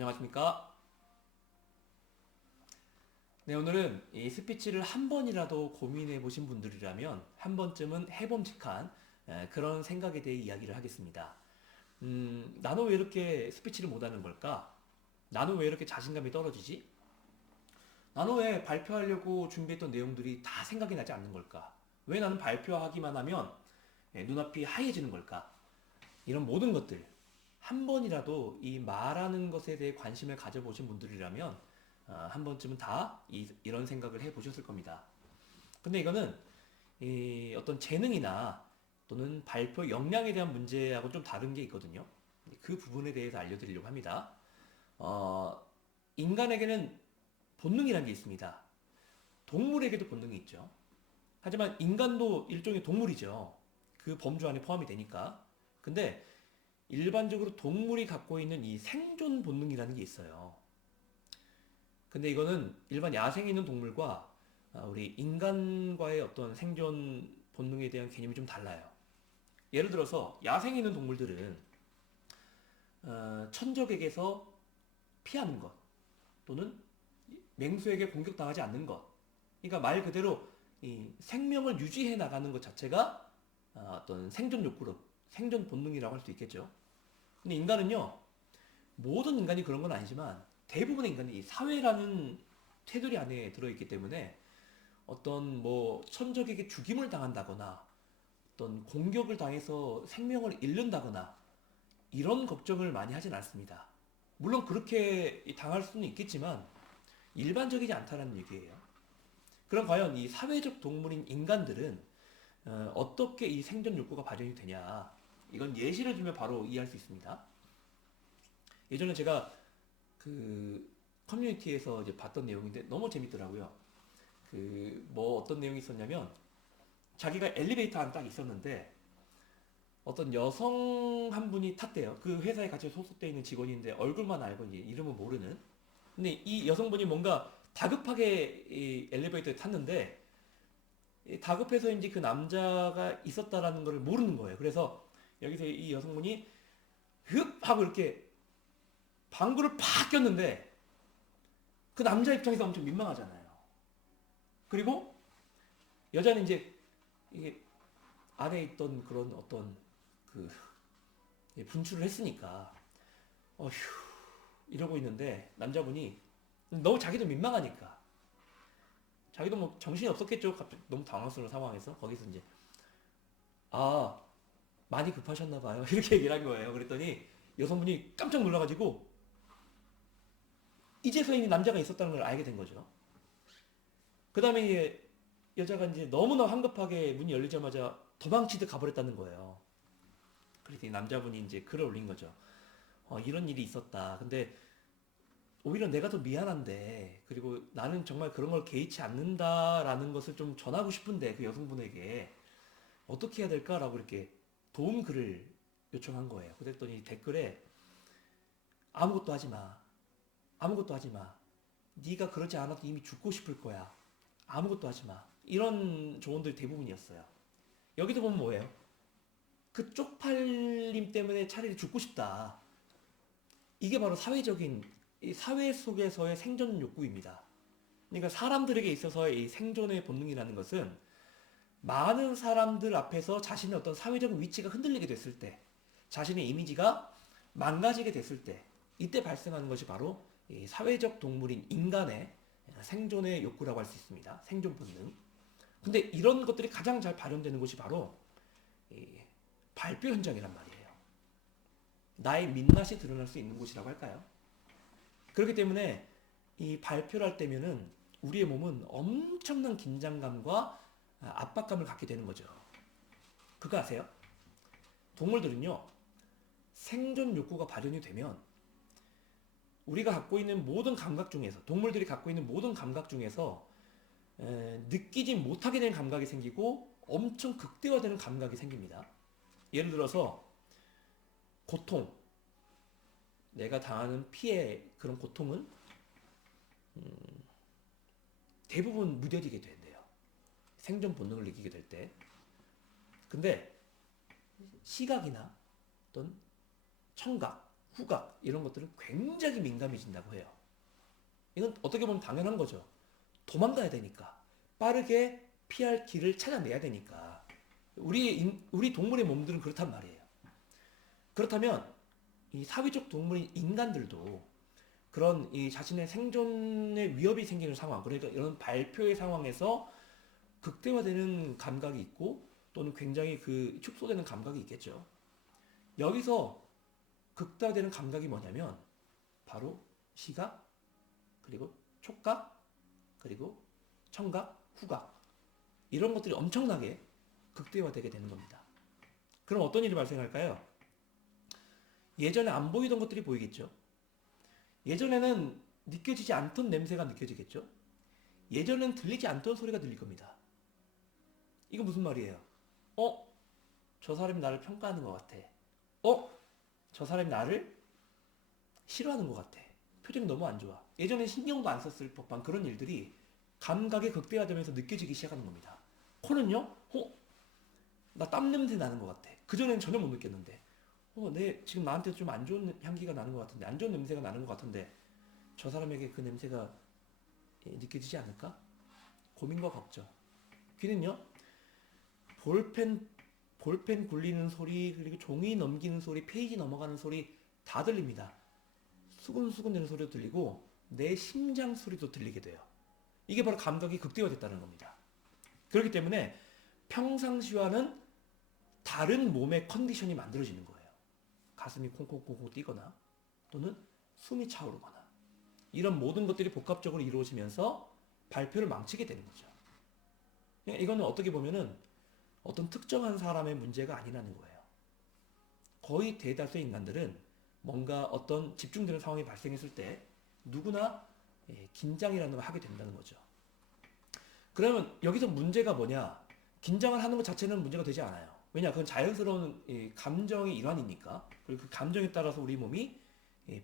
안녕하십니까? 네, 오늘은 이 스피치를 한 번이라도 고민해 보신 분들이라면 한 번쯤은 해봄직한 그런 생각에 대해 이야기를 하겠습니다. 나는 왜 이렇게 스피치를 못하는 걸까? 나는 왜 이렇게 자신감이 떨어지지? 나는 왜 발표하려고 준비했던 내용들이 다 생각이 나지 않는 걸까? 왜 나는 발표하기만 하면 눈앞이 하얘지는 걸까? 이런 모든 것들 한 번이라도 이 말하는 것에 대해 관심을 가져보신 분들이라면 한 번쯤은 다 이런 생각을 해보셨을 겁니다. 근데 이거는 이 어떤 재능이나 또는 발표 역량에 대한 문제하고 좀 다른 게 있거든요. 그 부분에 대해서 알려드리려고 합니다. 어, 인간에게는 본능이라는 게 있습니다. 동물에게도 본능이 있죠. 하지만 인간도 일종의 동물이죠. 그 범주 안에 포함이 되니까. 근데 일반적으로 동물이 갖고 있는 이 생존 본능이라는 게 있어요. 근데 이거는 일반 야생에 있는 동물과 우리 인간과의 어떤 생존 본능에 대한 개념이 좀 달라요. 예를 들어서 야생에 있는 동물들은 천적에게서 피하는 것 또는 맹수에게 공격당하지 않는 것. 그러니까 말 그대로 이 생명을 유지해 나가는 것 자체가 어떤 생존 욕구로 생존 본능이라고 할 수 있겠죠. 근데 인간은요, 모든 인간이 그런 건 아니지만 대부분의 인간이 이 사회라는 테두리 안에 들어있기 때문에 어떤 뭐 천적에게 죽임을 당한다거나 어떤 공격을 당해서 생명을 잃는다거나 이런 걱정을 많이 하진 않습니다. 물론 그렇게 당할 수는 있겠지만 일반적이지 않다는 얘기예요. 그럼 과연 이 사회적 동물인 인간들은 어떻게 이 생존 욕구가 발현이 되냐? 이건 예시를 들면 바로 이해할 수 있습니다. 예전에 제가 그 커뮤니티에서 이제 봤던 내용인데 너무 재밌더라고요. 그 뭐 어떤 내용이 있었냐면 자기가 엘리베이터 안에 딱 있었는데 어떤 여성 한 분이 탔대요. 그 회사에 같이 소속돼 있는 직원인데 얼굴만 알고 이제 이름은 모르는. 근데 이 여성분이 뭔가 다급하게 이 엘리베이터에 탔는데 다급해서인지 그 남자가 있었다라는 걸 모르는 거예요. 그래서 여기서 이 여성분이 흡 하고 이렇게 방구를 팍 꼈는데 그 남자 입장에서 엄청 민망하잖아요. 그리고 여자는 이제 이게 안에 있던 그런 어떤 그 분출을 했으니까 어휴 이러고 있는데 남자분이 너무 자기도 민망하니까 자기도 뭐 정신이 없었겠죠. 갑자기 너무 당황스러운 상황에서 거기서 이제 아 많이 급하셨나 봐요. 이렇게 얘기를 한 거예요. 그랬더니 여성분이 깜짝 놀라가지고 이제서 이미 남자가 있었다는 걸 알게 된 거죠. 그 다음에 여자가 이제 너무나 황급하게 문이 열리자마자 도망치듯 가버렸다는 거예요. 그랬더니 남자분이 이제 글을 올린 거죠. 이런 일이 있었다. 근데 오히려 내가 더 미안한데, 그리고 나는 정말 그런 걸 개의치 않는다라는 것을 좀 전하고 싶은데, 그 여성분에게 어떻게 해야 될까라고 이렇게 도움 글을 요청한 거예요. 그랬더니 댓글에 아무것도 하지 마. 아무것도 하지 마. 네가 그러지 않아도 이미 죽고 싶을 거야. 아무것도 하지 마. 이런 조언들 대부분이었어요. 여기도 보면 뭐예요? 그 쪽팔림 때문에 차라리 죽고 싶다. 이게 바로 사회적인 이 사회 속에서의 생존 욕구입니다. 그러니까 사람들에게 있어서의 이 생존의 본능이라는 것은 많은 사람들 앞에서 자신의 어떤 사회적 위치가 흔들리게 됐을 때, 자신의 이미지가 망가지게 됐을 때, 이때 발생하는 것이 바로 이 사회적 동물인 인간의 생존의 욕구라고 할 수 있습니다. 생존 본능. 근데 이런 것들이 가장 잘 발현되는 곳이 바로 이 발표 현장이란 말이에요. 나의 민낯이 드러날 수 있는 곳이라고 할까요? 그렇기 때문에 이 발표를 할 때면은 우리의 몸은 엄청난 긴장감과 압박감을 갖게 되는 거죠. 그거 아세요? 동물들은요, 생존 욕구가 발현이 되면 우리가 갖고 있는 모든 감각 중에서, 동물들이 갖고 있는 모든 감각 중에서 느끼지 못하게 되는 감각이 생기고 엄청 극대화되는 감각이 생깁니다. 예를 들어서 고통, 내가 당하는 피해 그런 고통은 대부분 무뎌지게 된대요. 생존 본능을 느끼게 될 때. 근데 시각이나 어떤 청각, 후각 이런 것들은 굉장히 민감해진다고 해요. 이건 어떻게 보면 당연한 거죠. 도망가야 되니까. 빠르게 피할 길을 찾아내야 되니까. 우리 동물의 몸들은 그렇단 말이에요. 그렇다면 이 사회적 동물인 인간들도 그런 이 자신의 생존의 위협이 생기는 상황, 그러니까 이런 발표의 상황에서 극대화되는 감각이 있고 또는 굉장히 그 축소되는 감각이 있겠죠. 여기서 극대화되는 감각이 뭐냐면 바로 시각, 그리고 촉각, 그리고 청각, 후각 이런 것들이 엄청나게 극대화되게 되는 겁니다. 그럼 어떤 일이 발생할까요? 예전에 안 보이던 것들이 보이겠죠. 예전에는 느껴지지 않던 냄새가 느껴지겠죠. 예전엔 들리지 않던 소리가 들릴 겁니다. 이거 무슨 말이에요? 어? 저 사람이 나를 평가하는 것 같아. 어? 저 사람이 나를 싫어하는 것 같아. 표정이 너무 안 좋아. 예전엔 신경도 안 썼을 법한 그런 일들이 감각이 극대화되면서 느껴지기 시작하는 겁니다. 코는요? 나 땀 냄새 나는 것 같아. 그전에는 전혀 못 느꼈는데. 지금 나한테 좀 안 좋은 향기가 나는 것 같은데, 안 좋은 냄새가 나는 것 같은데, 저 사람에게 그 냄새가 느껴지지 않을까? 고민과 걱정. 귀는요? 볼펜, 볼펜 굴리는 소리, 그리고 종이 넘기는 소리, 페이지 넘어가는 소리 다 들립니다. 수근수근 되는 소리도 들리고, 내 심장 소리도 들리게 돼요. 이게 바로 감각이 극대화됐다는 겁니다. 그렇기 때문에 평상시와는 다른 몸의 컨디션이 만들어지는 거예요. 가슴이 콩콩콩콩 뛰거나 또는 숨이 차오르거나 이런 모든 것들이 복합적으로 이루어지면서 발표를 망치게 되는 거죠. 이거는 어떻게 보면은 어떤 특정한 사람의 문제가 아니라는 거예요. 거의 대다수의 인간들은 뭔가 어떤 집중되는 상황이 발생했을 때 누구나 긴장이라는 걸 하게 된다는 거죠. 그러면 여기서 문제가 뭐냐? 긴장을 하는 것 자체는 문제가 되지 않아요. 왜냐? 그건 자연스러운 감정의 일환이니까. 그리고 그 감정에 따라서 우리 몸이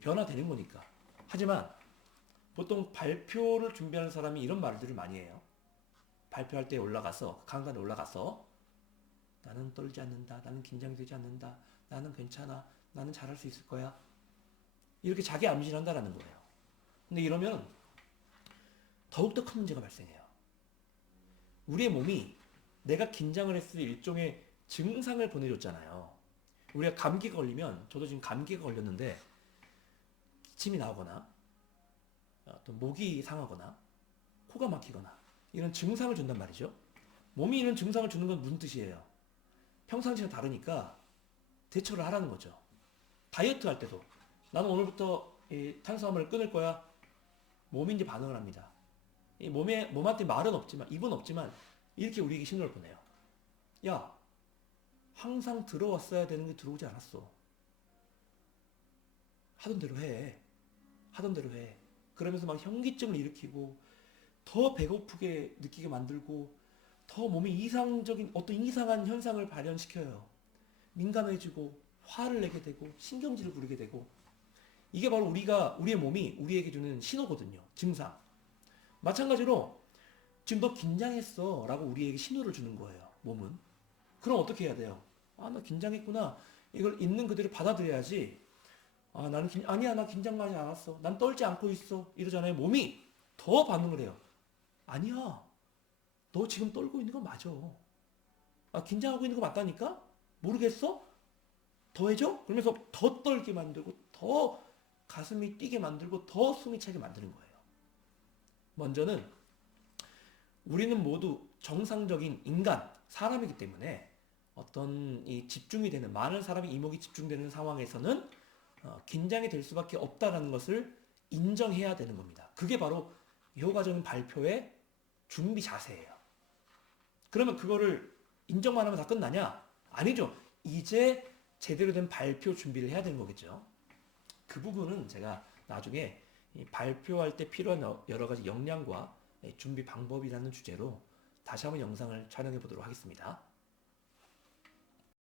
변화되는 거니까. 하지만 보통 발표를 준비하는 사람이 이런 말들을 많이 해요. 발표할 때 올라가서, 강단에 올라가서 나는 떨지 않는다. 나는 긴장되지 않는다. 나는 괜찮아. 나는 잘할 수 있을 거야. 이렇게 자기 암시한다라는 거예요. 근데 이러면 더욱더 큰 문제가 발생해요. 우리의 몸이 내가 긴장을 했을 때 일종의 증상을 보내줬잖아요. 우리가 감기가 걸리면, 저도 지금 감기가 걸렸는데 기침이 나오거나 또 목이 상하거나 코가 막히거나 이런 증상을 준단 말이죠. 몸이 이런 증상을 주는 건 무슨 뜻이에요? 평상시랑 다르니까 대처를 하라는 거죠. 다이어트 할 때도 나는 오늘부터 탄수화물을 끊을 거야. 몸이 이제 반응을 합니다. 몸한테 말은 없지만, 입은 없지만 이렇게 우리에게 신호를 보내요. 야, 항상 들어왔어야 되는 게 들어오지 않았어. 하던 대로 해. 하던 대로 해. 그러면서 막 현기증을 일으키고 더 배고프게 느끼게 만들고 더 몸이 이상적인 어떤 이상한 현상을 발현시켜요. 민감해지고 화를 내게 되고 신경질을 부리게 되고 이게 바로 우리의 몸이 우리에게 주는 신호거든요. 증상. 마찬가지로 지금 너 긴장했어 라고 우리에게 신호를 주는 거예요. 몸은. 그럼 어떻게 해야 돼요? 나 긴장했구나. 이걸 있는 그대로 받아들여야지. 아니야, 나 긴장하지 않았어. 난 떨지 않고 있어. 이러잖아요. 몸이 더 반응을 해요. 아니야. 너 지금 떨고 있는 거 맞아. 긴장하고 있는 거 맞다니까? 모르겠어? 더 해줘? 그러면서 더 떨게 만들고, 더 가슴이 뛰게 만들고, 더 숨이 차게 만드는 거예요. 먼저는 우리는 모두 정상적인 인간, 사람이기 때문에 어떤 이 집중이 되는, 많은 사람이 이목이 집중되는 상황에서는 긴장이 될 수밖에 없다는 것을 인정해야 되는 겁니다. 그게 바로 효과적인 발표의 준비 자세예요. 그러면 그거를 인정만 하면 다 끝나냐? 아니죠. 이제 제대로 된 발표 준비를 해야 되는 거겠죠. 그 부분은 제가 나중에 발표할 때 필요한 여러 가지 역량과 준비 방법이라는 주제로 다시 한번 영상을 촬영해 보도록 하겠습니다.